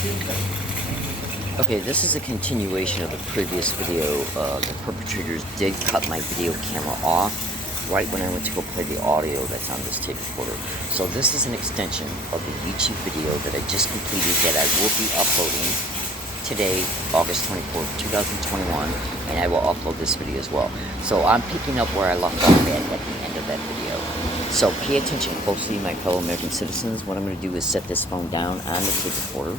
Okay, this is a continuation of the previous video. The perpetrators did cut my video camera off right when I went to go play the audio that's on this tape recorder. So this is an extension of the YouTube video that I just completed that I will be uploading today, August 24th, 2021, and I will upload this video as well. So I'm picking up where I left off at the end of that video. So pay attention closely, my fellow American citizens. What I'm going to do is set this phone down on the tape recorder,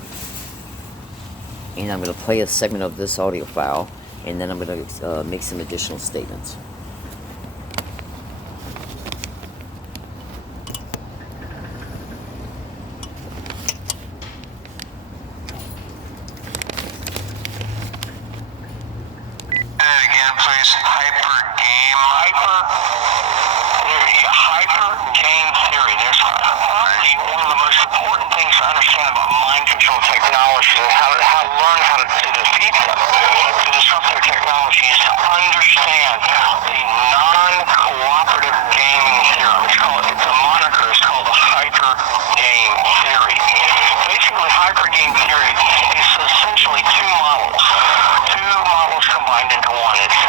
and I'm going to play a segment of this audio file, and then I'm going to make some additional statements. Again, please. Hyper game theory. There's probably one of the most important things to understand about mind control technology and how to learn how to defeat them, to disrupt their technology, is to understand the non-cooperative gaming theorem. The moniker is called the hyper game theory. Basically, hyper game theory is essentially two models combined into one. It's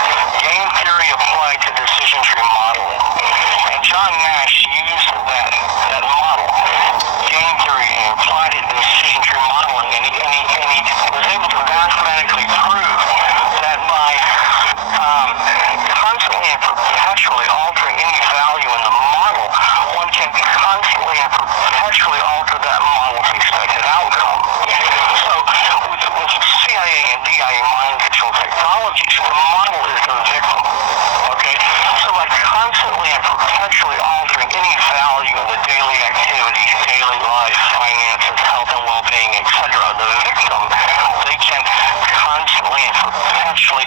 game theory applied to decision tree modeling. And John Nash used that model, game theory, and applied it to decision tree modeling, and he was able to mathematically prove that by constantly and perpetually altering any value in the model, one can constantly and perpetually alter that model's expected outcome. So with CIA and DIA mind control technologies, the model is the victim. Okay? So by constantly and perpetually altering any value in the daily activities, daily life, finances, health and well-being, etc., the victim, they can constantly and perpetually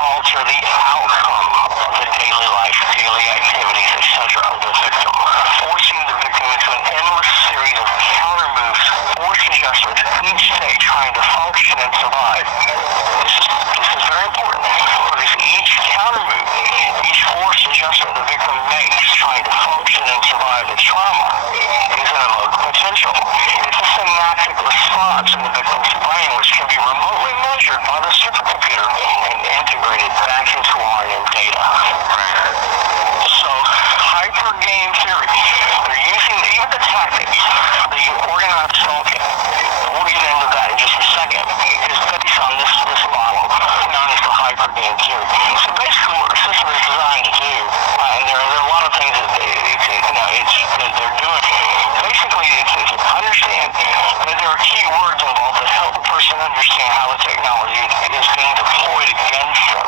alter the outcome of the daily life, daily activities, etc., of the victim, forcing the victim into an endless series of counter moves, force adjustments, each day trying to function and survive. This is very important, because each counter move, each force adjustment the victim makes trying to function and survive the trauma is an evoked potential. It's a synaptic response in the victim's brain, which can be remotely measured by the supercomputer and integrated back into RNN data. So, hyper game theory, they're using even the tactics, the organized stalking. We'll get into that in just a second. Is based on this model known as the hyper game theory. So basically, what the system is designed to do, and there are a lot of things that they're doing. Basically, it's understand that there are key words involved that help a person understand how the technology is being deployed against them.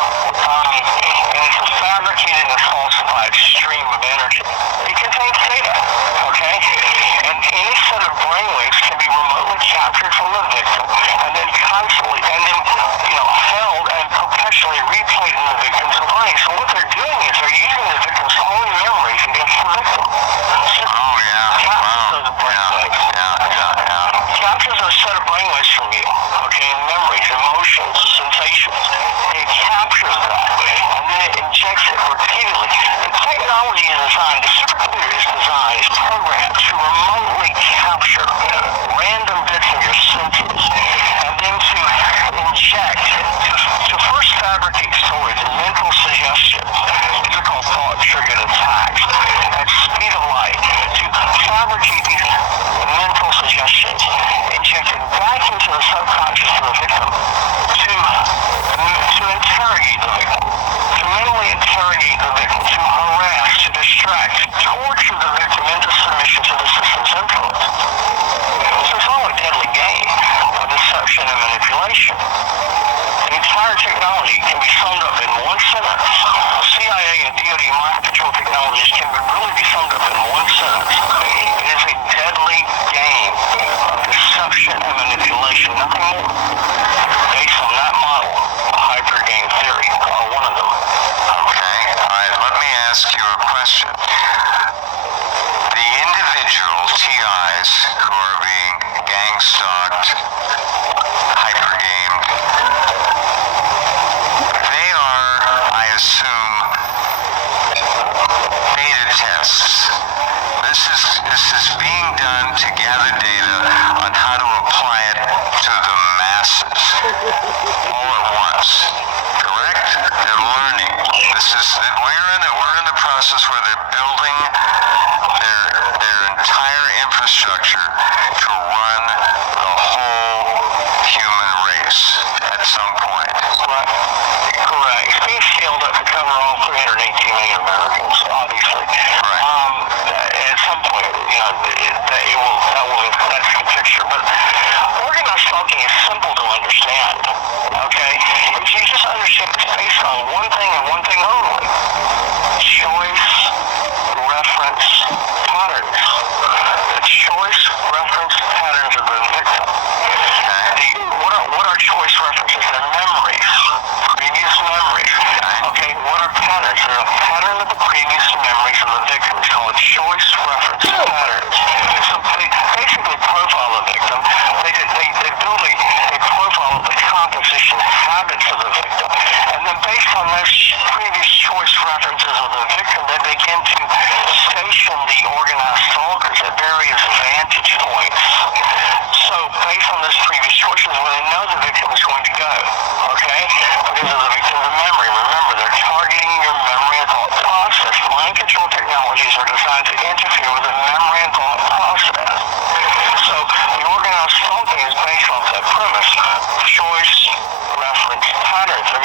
And it's a fabricated and falsified stream of energy. It contains data, okay? And any set of brainwaves can be remotely captured from the victim and then constantly, held and perpetually replayed in the victim's brain. So what they're doing is they're using the victim's own memories against the victim. Captures a set of brainwaves from you, okay, memories, emotions, sensations. It captures that, and then it injects it repeatedly. The technology is designed, the supercomputer is designed, is programmed to remotely capture random bits of your senses, and then to inject, to first fabricate stories and mental suggestions. These are called thought-triggered attacks. At speed of light, to fabricate these mental suggestions, injected back into the subconscious of the victim, to interrogate the victim, to mentally interrogate the victim, to harass, to distract, to torture the victim into submission to the system's influence. So it's all a deadly game of deception and manipulation. The entire technology can be summed up in one sentence. CIA and DoD mind control technologies can really be summed up in one sentence. It is a deadly game of deception and manipulation, nothing more. Based on that model, hyper game theory, one of them. Okay, all right, let me ask you a question. The individual TIs who are being gang-stalked, hyper-gamed, they are, I assume, beta tests. This is being done to gather data on how to apply it masses all at once. Correct? They're learning. We're in the process where they're building their entire infrastructure to run the whole human race at some point. Right. Correct. It's being scaled up to cover all 318 million Americans, obviously. Right. At some point, that's the picture. But organized stalking is simple to understand. Okay? If you just understand it's based on one thing and one thing only. Choice, reference, patterns. The choice, reference, patterns of the victim. What are choice references? They're memories, previous memories. Okay, what are patterns? They're a pattern of the previous memories of the victim. It's called choice reference patterns. So they basically profile the victim. They build a profile of the composition habits of the victim. And then based on those previous choice references of the victim, they begin to station the organized stalkers at various vantage points. So based on those previous choices, where they know the victim is going to go, okay? Because of the victim's memory. Remember, they're targeting your memory and thought process. Mind control technologies are designed to interfere with the memory and thought process. So the organized stalking is based off that premise. Choice, reference, patterns. They're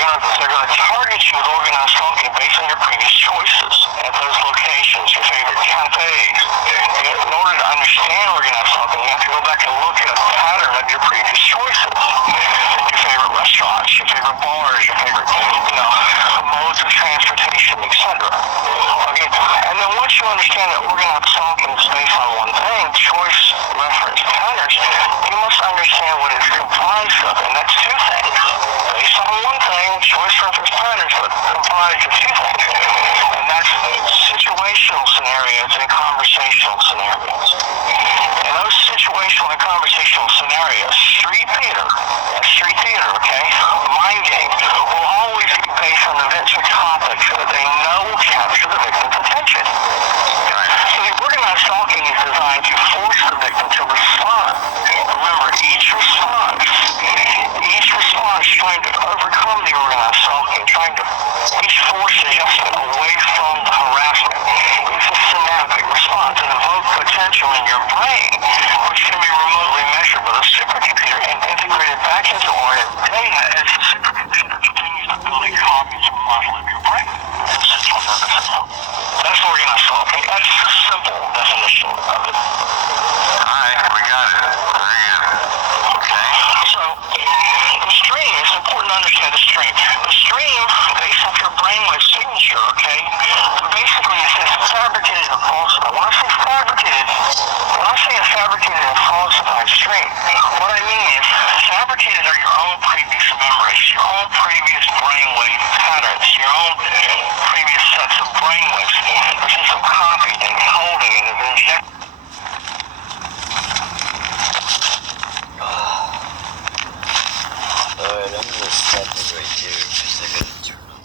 going to target you with organized stalking based on your previous choices at those locations, your favorite cafes. In order to understand organized stalking, you have to go back and look at a pattern of your previous choices. Your favorite restaurants, your favorite bars, your favorite, modes of transportation, etc. Okay, and then once you understand that organized stalking is based on one thing, choice, reference, patterns, you must understand what it's comprised of, and that's two things. Based on one thing, choice, reference, patterns, but comprised of two things. And that's situational scenarios and conversational scenarios. In those situational and conversational scenarios, street theater, okay, mind game, will always be based on events or topics that they know will capture the victim's attention. So the organized stalking is designed to force the victim to respond. Remember, each response trying to overcome the organized stalking, each force adjustment away from the harassment is a synaptic response, an evoked potential in your brain, which can be remotely measured with a supercomputer and integrated back into oriented data as the supercomputer continues to build a cognitive model of your brain and central nervous system. That's organized stalking. That's the simple definition of it. Alright, we got it. Very good. Okay. So, the stream, it's important to understand the stream. The stream, based off your brainwave signature, okay, basically it says fabricated and falsified. When I say a fabricated and falsified stream, what I mean is fabricated are your own previous memories, your own previous brainwave patterns, your own previous sets of brainwaves. This is copied and holding and injected. Alright, I'm gonna stop it right there because I gotta turn on.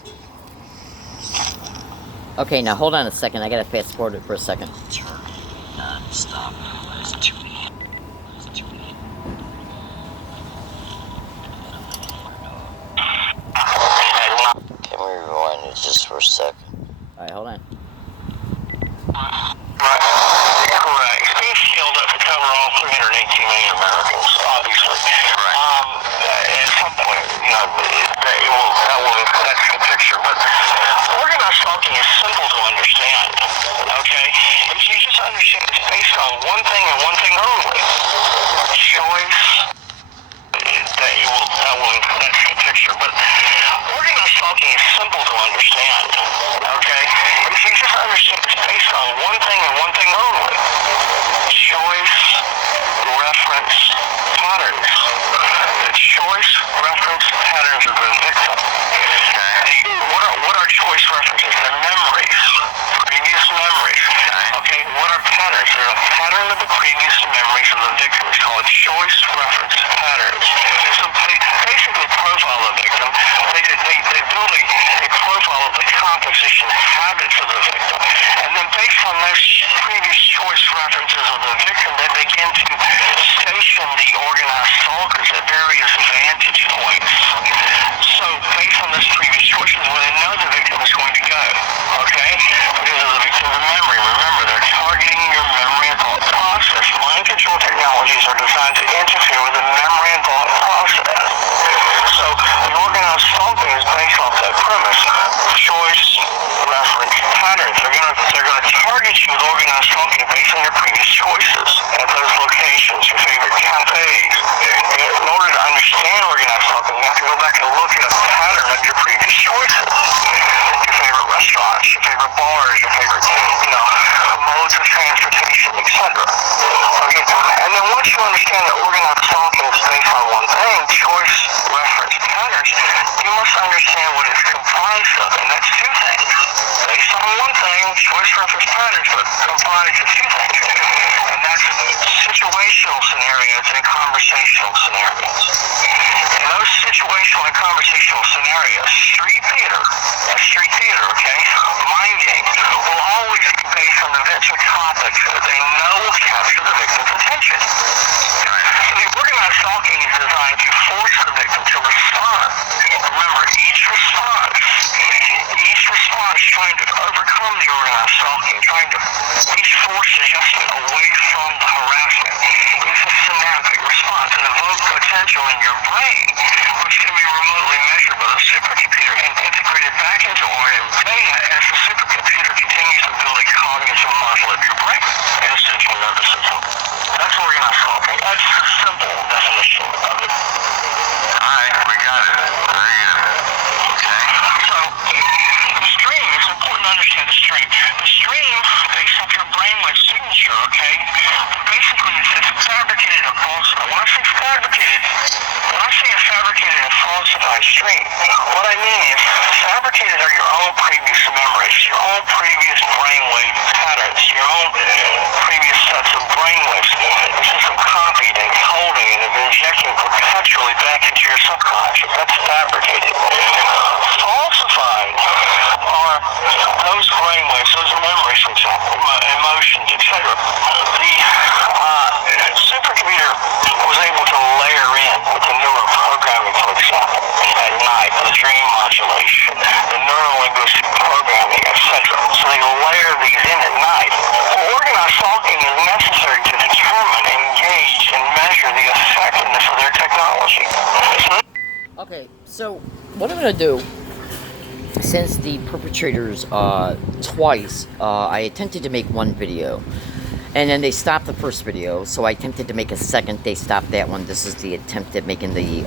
Okay, now hold on a second. I gotta fast forward it for a second. Turn non-stop. Let's tune in. Can we rewind it just for a second? Alright, hold on. Correct. It's being scaled up to cover all 318 million Americans, obviously. At some point, that's the picture. But organized stalking is simple to understand. Okay? If you just understand it's based on one thing and one thing only. Choice. That's the picture. But organized stalking is simple to understand. Okay? If you just understand it's based on one thing and one thing only. Choice, reference, patterns. The choice, reference, patterns of the victim. What are choice references? They're memories, previous memories. Okay, what are patterns? They're a pattern of the previous memories of the victim. It's called choice reference patterns. So they basically profile the victim. They build a profile of the composition habits of the victim. And then based on those previous choice references of the victim, they begin to station the organized stalkers at various vantage interfere with the memory and thought process. So the organized stalking is based off that premise. Choice, reference, patterns. They're gonna target you with organized stalking based on your previous choices at those locations, your favorite cafes. In order to understand organized stalking, you have to go back and look at a pattern of your previous choices. Your favorite restaurants, your favorite bars, your favorite, modes of transportation, etc. Okay, and then once you understand that organized stalking is based on one thing, choice, reference, patterns, you must understand what it's comprised of, and that's two things. Based on one thing, choice, reference, patterns, but comprised of two things. And that's situational scenarios and conversational scenarios. In those situational and conversational scenarios, street theater, okay, mind games, will always be based on events or topics that they know will capture the victim's attention. So the organized stalking is designed to force the victim to respond. Remember, each response trying to overcome the organized stalking, each force adjustment away from the harassment is a synaptic response, an evoked potential in your brain, which can be remotely measured by the supercomputer and integrated back into oriented data as the supercomputer continues to build a cognitive model of your brain and central nervous system. That's organized stalking. That's the simple definition of it. Alright, we got it. Very good. Okay. So, the stream, it's important to understand the stream. The stream, based off your brainwave signature, okay, basically it's fabricated and falsified. When I say a fabricated and falsified stream, what I mean is fabricated are your own previous memories, your own previous brainwave patterns, your own previous sets of brainwaves. This is copied and holding and injecting perpetually back into your subconscious. That's fabricated. Falsified are those brainwaves, those memories, for example, emotions, etc. The supercomputer was able to layer in with the neuroprogramming, for example, at night, the dream modulation, the neurolinguistic programming, etc. So they layer these in at night. Well, organized stalking is necessary to determine, engage, and measure the effectiveness of their technology. Okay, so what I'm going to do, since the perpetrators twice, I attempted to make one video, and then they stopped the first video, so I attempted to make a second, they stopped that one. This is the attempt at making the,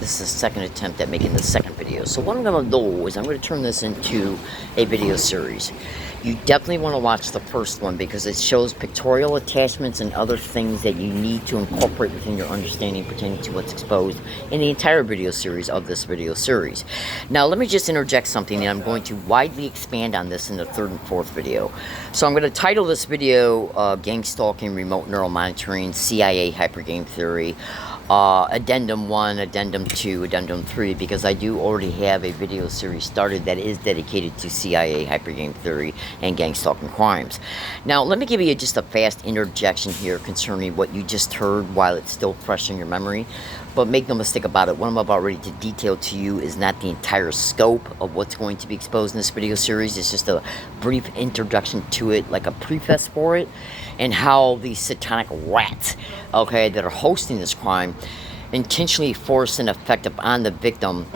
this is the second attempt at making the second video. So what I'm going to do is I'm going to turn this into a video series. You definitely want to watch the first one because it shows pictorial attachments and other things that you need to incorporate within your understanding pertaining to what's exposed in the entire video series of this video series. Now, let me just interject something, and I'm going to widely expand on this in the third and fourth video. So I'm going to title this video Gangstalking, Remote Neural Monitoring, CIA Hypergame Theory, Addendum 1, Addendum 2, Addendum 3, because I do already have a video series started that is dedicated to CIA hypergame theory and gangstalking crimes. Now, let me give you just a fast interjection here concerning what you just heard while it's still fresh in your memory. But make no mistake about it, what I'm about ready to detail to you is not the entire scope of what's going to be exposed in this video series. It's just a brief introduction to it, like a preface for it, and how these satanic rats, okay, that are hosting this crime intentionally force an effect upon the victim,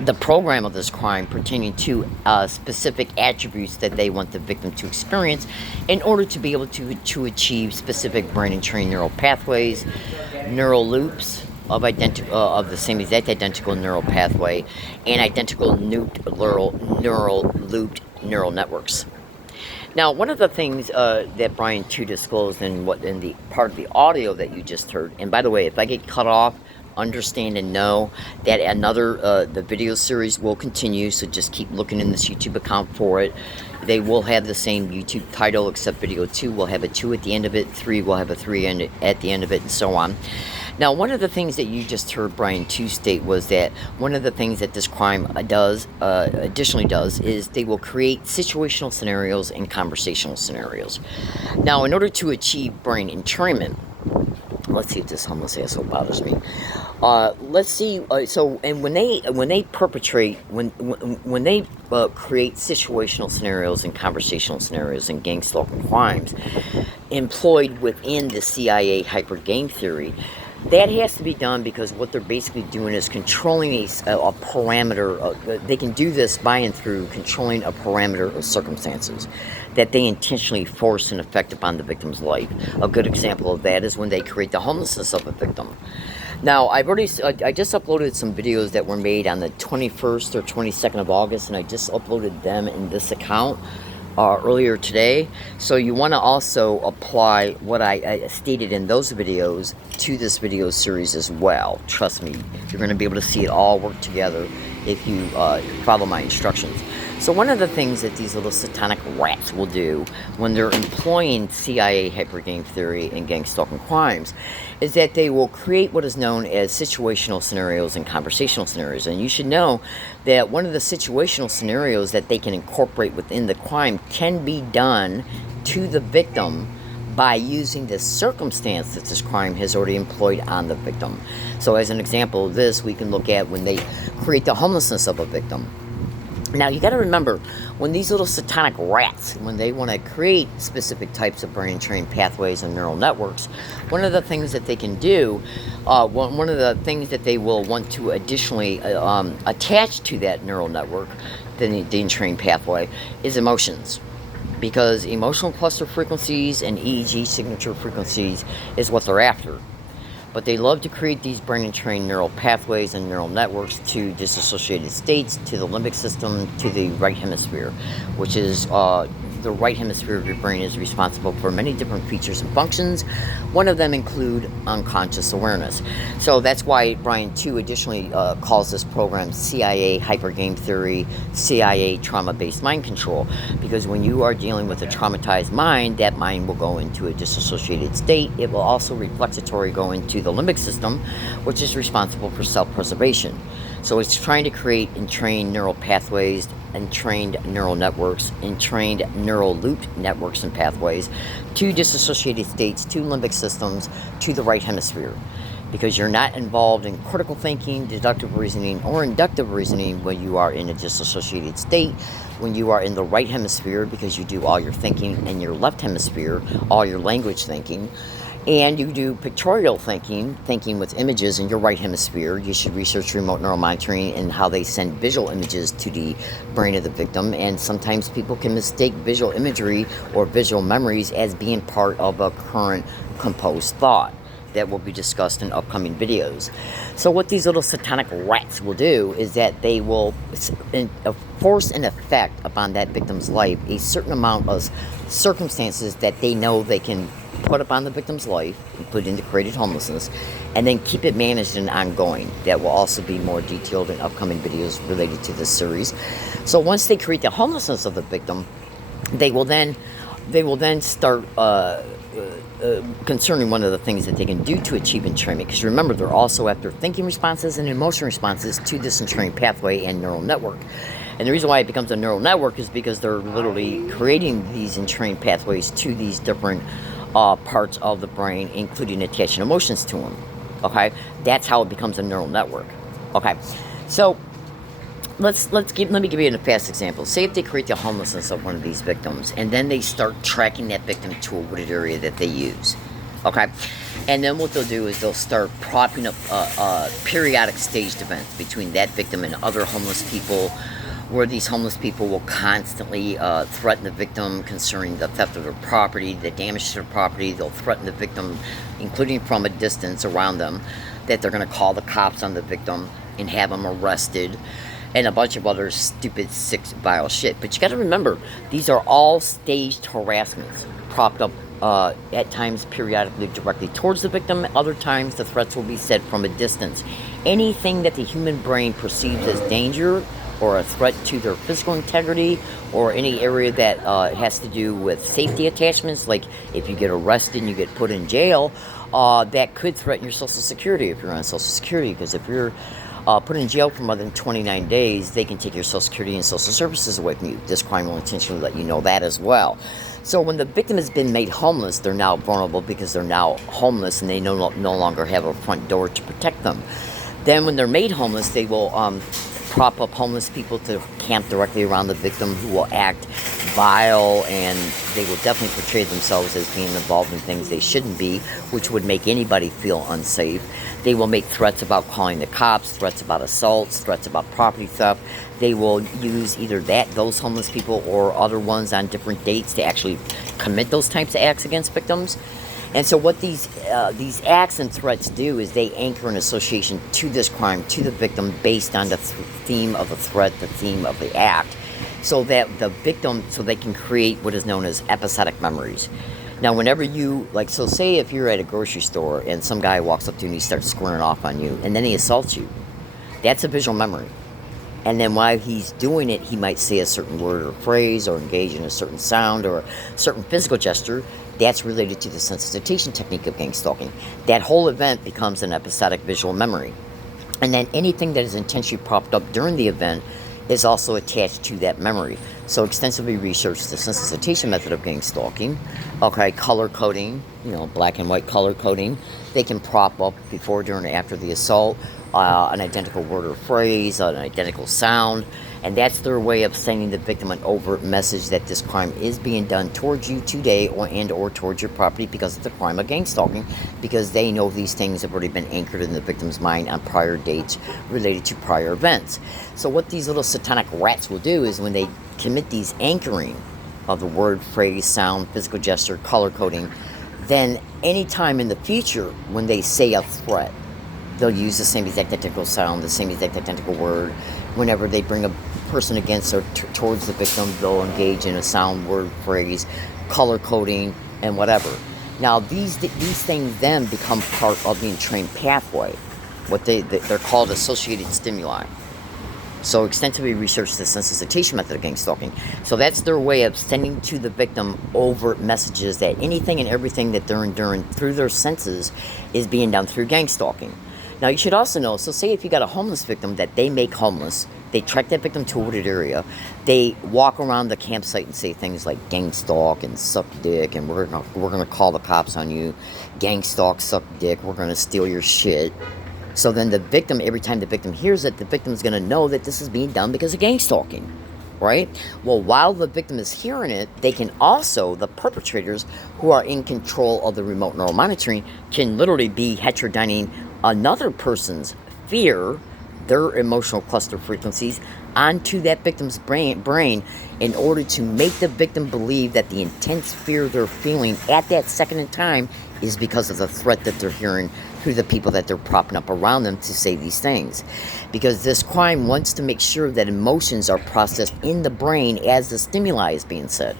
the program of this crime pertaining to specific attributes that they want the victim to experience in order to be able to achieve specific brain and trained neural pathways, neural loops of the same exact identical neural pathway, and identical neural looped neural networks. Now, one of the things that Brian 2 disclosed in the part of the audio that you just heard, and by the way, if I get cut off, understand and know that the video series will continue, so just keep looking in this YouTube account for it. They will have the same YouTube title, except video 2 will have a 2 at the end of it, 3 will have a 3 at the end of it, and so on. Now, one of the things that you just heard Brian 2 state was that one of the things that this crime additionally does is they will create situational scenarios and conversational scenarios. Now, in order to achieve brain entrainment, let's see if this homeless asshole bothers me. Let's see. And when they perpetrate, when they create situational scenarios and conversational scenarios and gangstalking crimes employed within the CIA hyper game theory, That has to be done because what they're basically doing is controlling a parameter. They can do this by and through controlling a parameter of circumstances that they intentionally force an effect upon the victim's life. A good example of that is when they create the homelessness of a victim. Now, I just uploaded some videos that were made on the 21st or 22nd of August, and I just uploaded them in this account earlier today. So you want to also apply what I stated in those videos to this video series as well. Trust me, you're going to be able to see it all work together if you follow my instructions. So one of the things that these little satanic rats will do when they're employing CIA hypergame theory and gangstalking crimes is that they will create what is known as situational scenarios and conversational scenarios. And you should know that one of the situational scenarios that they can incorporate within the crime can be done to the victim by using the circumstance that this crime has already employed on the victim. So as an example of this, we can look at when they create the homelessness of a victim. Now, you got to remember, when these little satanic rats, when they want to create specific types of brain trained pathways and neural networks, one of the things that they can do, one of the things that they will want to additionally attach to that neural network, the entrained pathway, is emotions. Because emotional cluster frequencies and EEG signature frequencies is what they're after. But they love to create these brain-trained neural pathways and neural networks to disassociated states, to the limbic system, to the right hemisphere, which is the right hemisphere of your brain is responsible for many different features and functions. One of them include unconscious awareness. So that's why Brian 2 additionally calls this program CIA hypergame theory, CIA trauma-based mind control, because when you are dealing with a traumatized mind, that mind will go into a disassociated state. It will also reflexatory go into the limbic system, which is responsible for self-preservation. So it's trying to create entrained neural pathways, entrained neural networks, entrained neural loop networks and pathways to disassociated states, to limbic systems, to the right hemisphere. Because you're not involved in critical thinking, deductive reasoning, or inductive reasoning when you are in a disassociated state. When you are in the right hemisphere, because you do all your thinking, and your left hemisphere, all your language thinking. And you do pictorial thinking with images in your right hemisphere. You should research remote neural monitoring and how they send visual images to the brain of the victim. And sometimes people can mistake visual imagery or visual memories as being part of a current composed thought that will be discussed in upcoming videos. So what these little satanic rats will do is that they will force an effect upon that victim's life, a certain amount of circumstances that they know they can put upon the victim's life, including the created homelessness, and then keep it managed and ongoing. That will also be more detailed in upcoming videos related to this series. So once they create the homelessness of the victim, they will then start concerning one of the things that they can do to achieve entrainment. Because remember, they're also after thinking responses and emotion responses to this entrained pathway and neural network. And the reason why it becomes a neural network is because they're literally creating these entrained pathways to these different parts of the brain, including attaching emotions to them. Okay, that's how it becomes a neural network. Okay, so let me give you a fast example. Say if they create the homelessness of one of these victims, and then they start tracking that victim to a wooded area that they use. Okay, and then what they'll do is they'll start propping up periodic staged events between that victim and other homeless people, where these homeless people will constantly threaten the victim concerning the theft of their property, the damage to their property. They'll threaten the victim, including from a distance around them, that they're going to call the cops on the victim and have them arrested, and a bunch of other stupid, sick, vile shit. But you got to remember, these are all staged harassments, propped up at times periodically directly towards the victim. Other times the threats will be said from a distance. Anything that the human brain perceives as danger or a threat to their physical integrity, or any area that has to do with safety attachments, like if you get arrested and you get put in jail, that could threaten your Social Security if you're on Social Security, because if you're put in jail for more than 29 days, they can take your Social Security and Social Services away from you. This crime will intentionally let you know that as well. So when the victim has been made homeless, they're now vulnerable because they're now homeless and they no longer have a front door to protect them. Then when they're made homeless, they will prop up homeless people to camp directly around the victim, who will act vile, and they will definitely portray themselves as being involved in things they shouldn't be, which would make anybody feel unsafe. They will make threats about calling the cops, threats about assaults, threats about property theft. They will use either those homeless people or other ones on different dates to actually commit those types of acts against victims. And so what these acts and threats do is they anchor an association to this crime, to the victim, based on the theme of the threat, the theme of the act, so that the victim, so they can create what is known as episodic memories. Now, whenever you, so say if you're at a grocery store and some guy walks up to you and he starts squaring off on you, and then he assaults you, that's a visual memory. And then while he's doing it, he might say a certain word or phrase or engage in a certain sound or a certain physical gesture that's related to the sensitization technique of gangstalking. That whole event becomes an episodic visual memory. And then anything that is intentionally propped up during the event is also attached to that memory. So extensively research the sensitization method of gangstalking. Okay, color coding, black and white color coding. They can prop up before, during, and after the assault an identical word or phrase, an identical sound, and that's their way of sending the victim an overt message that this crime is being done towards you today or towards your property because of the crime of gangstalking, because they know these things have already been anchored in the victim's mind on prior dates related to prior events. So what these little satanic rats will do is when they commit these anchoring of the word, phrase, sound, physical gesture, color coding, then anytime in the future when they say a threat, they'll use the same exact identical sound, the same exact identical word. Whenever they bring a person against or towards the victim, they'll engage in a sound, word, phrase, color coding, and whatever. Now, these things then become part of the entrained pathway. What they're called associated stimuli. So extensively research the sensitization method of gangstalking. So that's their way of sending to the victim overt messages that anything and everything that they're enduring through their senses is being done through gangstalking. Now, you should also know, so say if you got a homeless victim that they make homeless, they track that victim to a wooded area, they walk around the campsite and say things like gangstalk and suck dick, and we're gonna call the cops on you, gangstalk, suck dick, we're gonna steal your shit. So then the victim, every time the victim hears it, the victim's gonna know that this is being done because of gangstalking, right? Well, while the victim is hearing it, they can also, the perpetrators who are in control of the remote neural monitoring, can literally be heterodyning another person's fear, their emotional cluster frequencies, onto that victim's brain in order to make the victim believe that the intense fear they're feeling at that second in time is because of the threat that they're hearing through the people that they're propping up around them to say these things. Because this crime wants to make sure that emotions are processed in the brain as the stimuli is being said.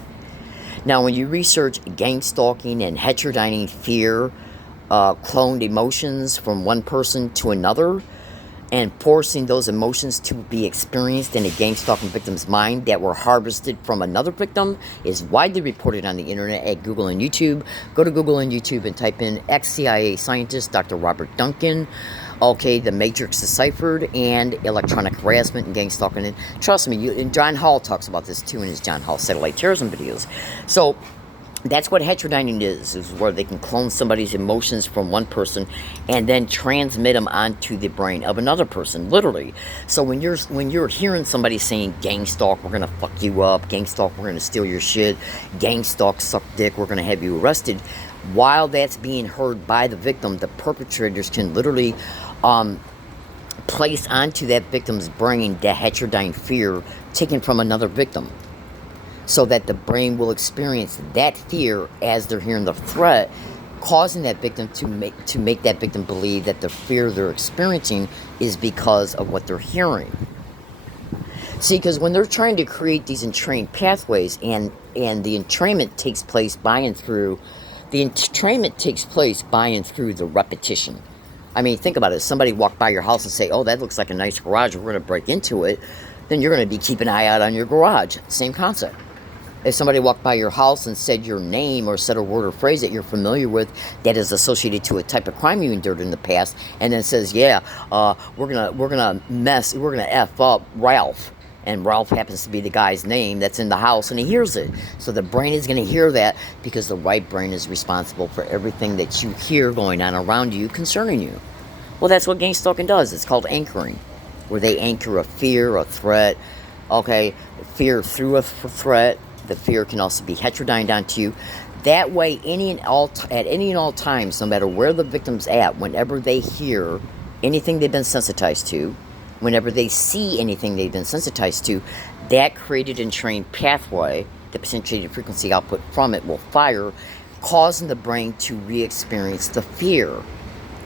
Now, when you research gangstalking and heterodyning fear, cloned emotions from one person to another, and forcing those emotions to be experienced in a gangstalking victim's mind that were harvested from another victim, is widely reported on the internet at Google and YouTube. Go to Google and YouTube and type in ex-CIA scientist Dr. Robert Duncan, The Matrix Deciphered, and electronic harassment and gangstalking. And trust me, and John Hall talks about this too in his John Hall satellite terrorism videos. So that's what heterodyning is where they can clone somebody's emotions from one person and then transmit them onto the brain of another person, literally. So when you're hearing somebody saying, gangstalk, we're going to fuck you up, gangstalk, we're going to steal your shit, gangstalk, suck dick, we're going to have you arrested, while that's being heard by the victim, the perpetrators can literally place onto that victim's brain the heterodyne fear taken from another victim, so that the brain will experience that fear as they're hearing the threat, causing that victim to make that victim believe that the fear they're experiencing is because of what they're hearing. See, because when they're trying to create these entrained pathways, and the entrainment takes place by and through the repetition. I mean, think about it. If somebody walked by your house and say, oh, that looks like a nice garage, we're going to break into it, then you're going to be keeping an eye out on your garage. Same concept. If somebody walked by your house and said your name or said a word or phrase that you're familiar with that is associated to a type of crime you endured in the past, and then says, we're gonna F up Ralph, and Ralph happens to be the guy's name that's in the house, and he hears it. So the brain is going to hear that because the right brain is responsible for everything that you hear going on around you concerning you. Well, that's what gangstalking does. It's called anchoring, where they anchor a fear, a threat, fear through a threat, The fear can also be heterodyned onto you. That way, at any and all times, no matter where the victim's at, whenever they hear anything they've been sensitized to, whenever they see anything they've been sensitized to, that created and trained pathway, the potentiated frequency output from it will fire, causing the brain to re-experience the fear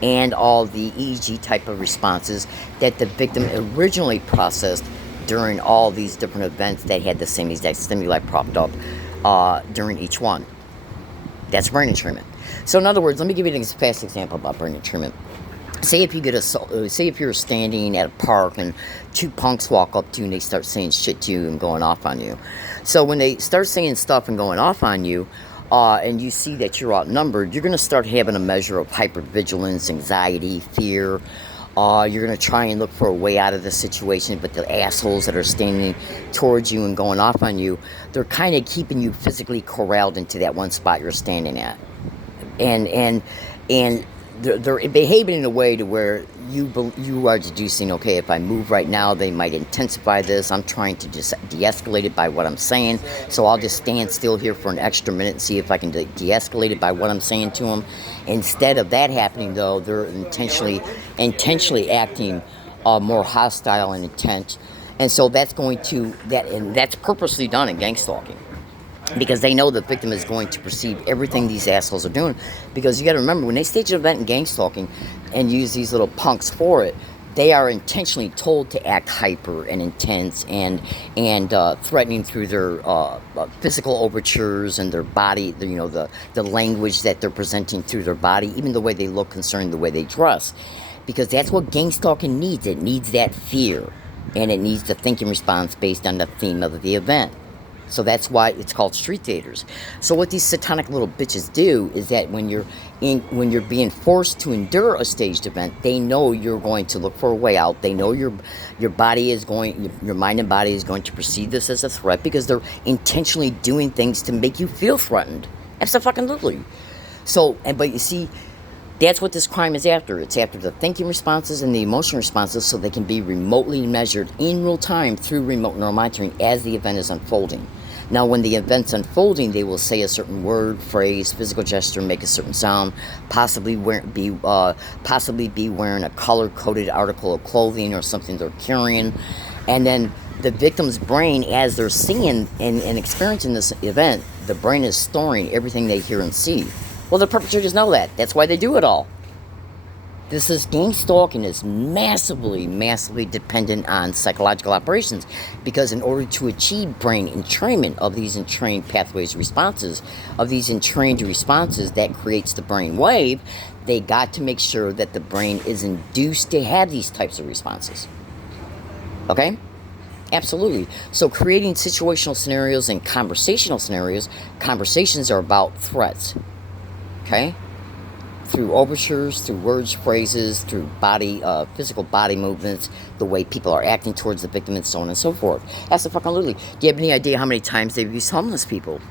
and all the EEG type of responses that the victim originally processed during all these different events that had the same exact stimuli propped up during each one. That's brain entrainment. So in other words, let me give you a fast example about brain entrainment. Say if you're standing at a park and two punks walk up to you and they start saying shit to you and going off on you. So when they start saying stuff and going off on you, and you see that you're outnumbered, you're going to start having a measure of hypervigilance, anxiety, fear. You're going to try and look for a way out of the situation, but the assholes that are standing towards you and going off on you, they're kind of keeping you physically corralled into that one spot you're standing at. And they're behaving in a way to where you are deducing, okay, if I move right now, they might intensify this. I'm trying to just de-escalate it by what I'm saying. So I'll just stand still here for an extra minute and see if I can de-escalate it by what I'm saying to them. Instead of that happening, though, they're intentionally acting more hostile and intent. And so that's purposely done in Gangstalking. Because they know the victim is going to perceive everything these assholes are doing. Because you got to remember, when they stage an event in Gangstalking and use these little punks for it, they are intentionally told to act hyper and intense and threatening through their physical overtures and their body, the language that they're presenting through their body, even the way they look concerning the way they dress. Because that's what Gangstalking needs. It needs that fear. And it needs the thinking response based on the theme of the event. So that's why it's called street theaters. So what these satanic little bitches do is that when you're being forced to endure a staged event, they know you're going to look for a way out. They know your mind and body is going to perceive this as a threat because they're intentionally doing things to make you feel threatened. Absolutely. But you see, that's what this crime is after. It's after the thinking responses and the emotional responses so they can be remotely measured in real time through remote neuromonitoring as the event is unfolding. Now, when the event's unfolding, they will say a certain word, phrase, physical gesture, make a certain sound, possibly be wearing a color-coded article of clothing or something they're carrying. And then the victim's brain, as they're seeing and experiencing this event, the brain is storing everything they hear and see. Well, the perpetrators know that. That's why they do it all. Gangstalking is massively, massively dependent on psychological operations because in order to achieve brain entrainment of these entrained pathways responses, that creates the brain wave, they got to make sure that the brain is induced to have these types of responses. Okay? Absolutely. So creating situational scenarios and conversational scenarios, conversations are about threats. Okay? Through overtures, through words, phrases, through physical body movements, the way people are acting towards the victim, and so on and so forth. Absolutely. Do you have any idea how many times they've used homeless people?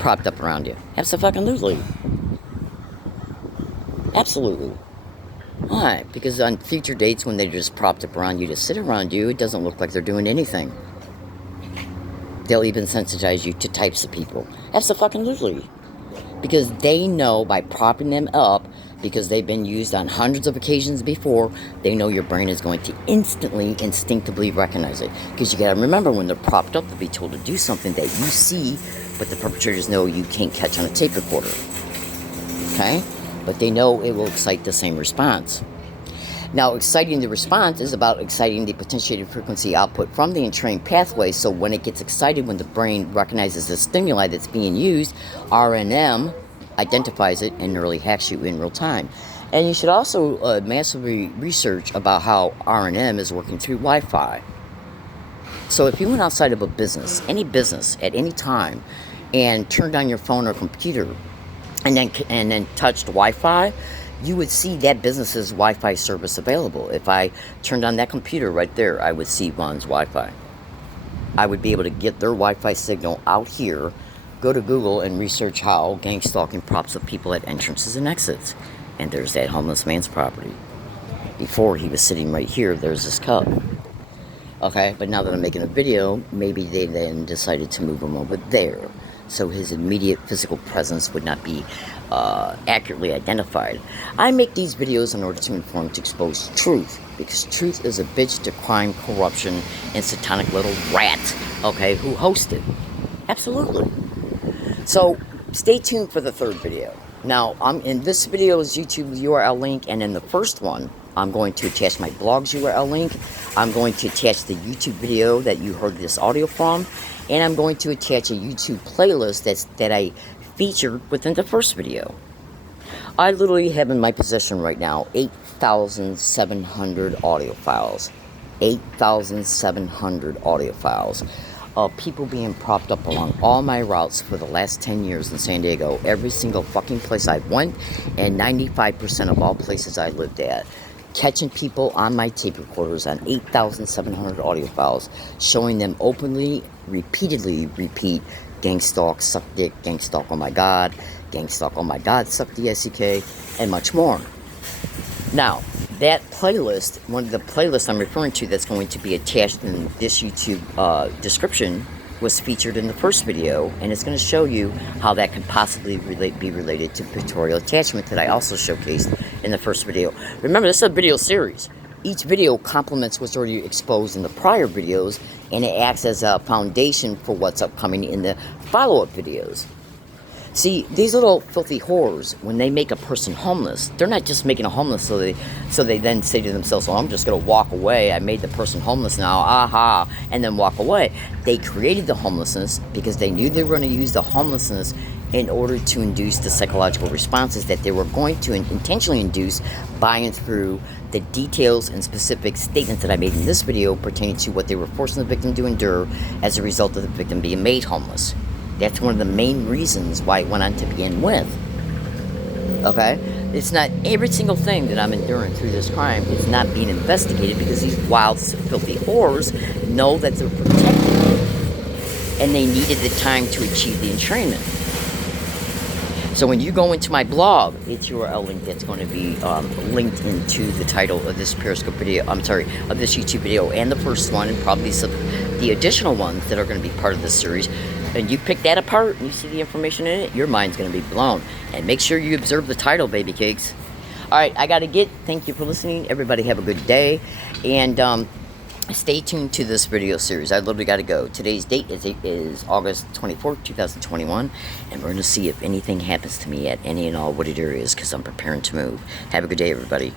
Propped up around you. Absolutely. Why? Because on future dates when they're just propped up around you to sit around you, it doesn't look like they're doing anything. They'll even sensitize you to types of people. Absolutely. Because they know by propping them up, because they've been used on hundreds of occasions before, they know your brain is going to instinctively recognize it. Because you got to remember, when they're propped up, they'll be told to do something that you see, but the perpetrators know you can't catch on a tape recorder. Okay? But they know it will excite the same response. Now, exciting the response is about exciting the potentiated frequency output from the entrained pathway. So when it gets excited, when the brain recognizes the stimuli that's being used, RNM identifies it and neurally hacks you in real time. And you should also massively research about how RNM is working through Wi-Fi. So if you went outside of a business, any business, at any time, and turned on your phone or computer, and then touched Wi-Fi, you would see that business's Wi-Fi service available. If I turned on that computer right there, I would see Ron's Wi-Fi. I would be able to get their Wi-Fi signal out here, go to Google and research how Gangstalking props up people at entrances and exits. And there's that homeless man's property. Before, he was sitting right here, there's this cup. Okay, but now that I'm making a video, maybe they then decided to move him over there, so his immediate physical presence would not be accurately identified. I make these videos in order to inform, to expose truth, because truth is a bitch to crime, corruption, and satanic little rat, okay, who hosted. Absolutely. So, stay tuned for the third video. Now, I'm in this video's YouTube URL link, and in the first one, I'm going to attach my blog's URL link. I'm going to attach the YouTube video that you heard this audio from, and I'm going to attach a YouTube playlist that I featured within the first video. I literally have in my possession right now 8,700 audio files. 8,700 audio files of people being propped up along all my routes for the last 10 years in San Diego. Every single fucking place I went, and 95% of all places I lived at. Catching people on my tape recorders on 8,700 audio files, showing them openly, repeatedly repeat, gangstalk, suck dick, gangstalk, oh my god, suck the SEK, and much more. Now, that playlist, one of the playlists I'm referring to that's going to be attached in this YouTube description, was featured in the first video, and it's going to show you how that can possibly be related to pictorial attachment that I also showcased in the first video. Remember, this is a video series. Each video complements what's already exposed in the prior videos, and it acts as a foundation for what's upcoming in the follow-up videos. See, these little filthy whores, when they make a person homeless, they're not just making a homeless so they then say to themselves, well, I'm just going to walk away. I made the person homeless now, aha, and then walk away. They created the homelessness because they knew they were going to use the homelessness in order to induce the psychological responses that they were going to intentionally induce by and through the details and specific statements that I made in this video pertaining to what they were forcing the victim to endure as a result of the victim being made homeless. That's one of the main reasons why it went on to begin with. Okay? It's not every single thing that I'm enduring through this crime is not being investigated because these wild, filthy whores know that they're protected and they needed the time to achieve the entrainment. So when you go into my blog, it's URL link that's going to be linked into the title of this Periscope video, of this YouTube video, and the first one, and probably some the additional ones that are going to be part of this series. And you pick that apart and you see the information in it, your mind's going to be blown. And make sure you observe the title, baby cakes. Alright, I got to get. Thank you for listening. Everybody have a good day. And stay tuned to this video series. I literally got to go. Today's date is August 24th, 2021. And we're going to see if anything happens to me at any and all wooded areas because I'm preparing to move. Have a good day, everybody.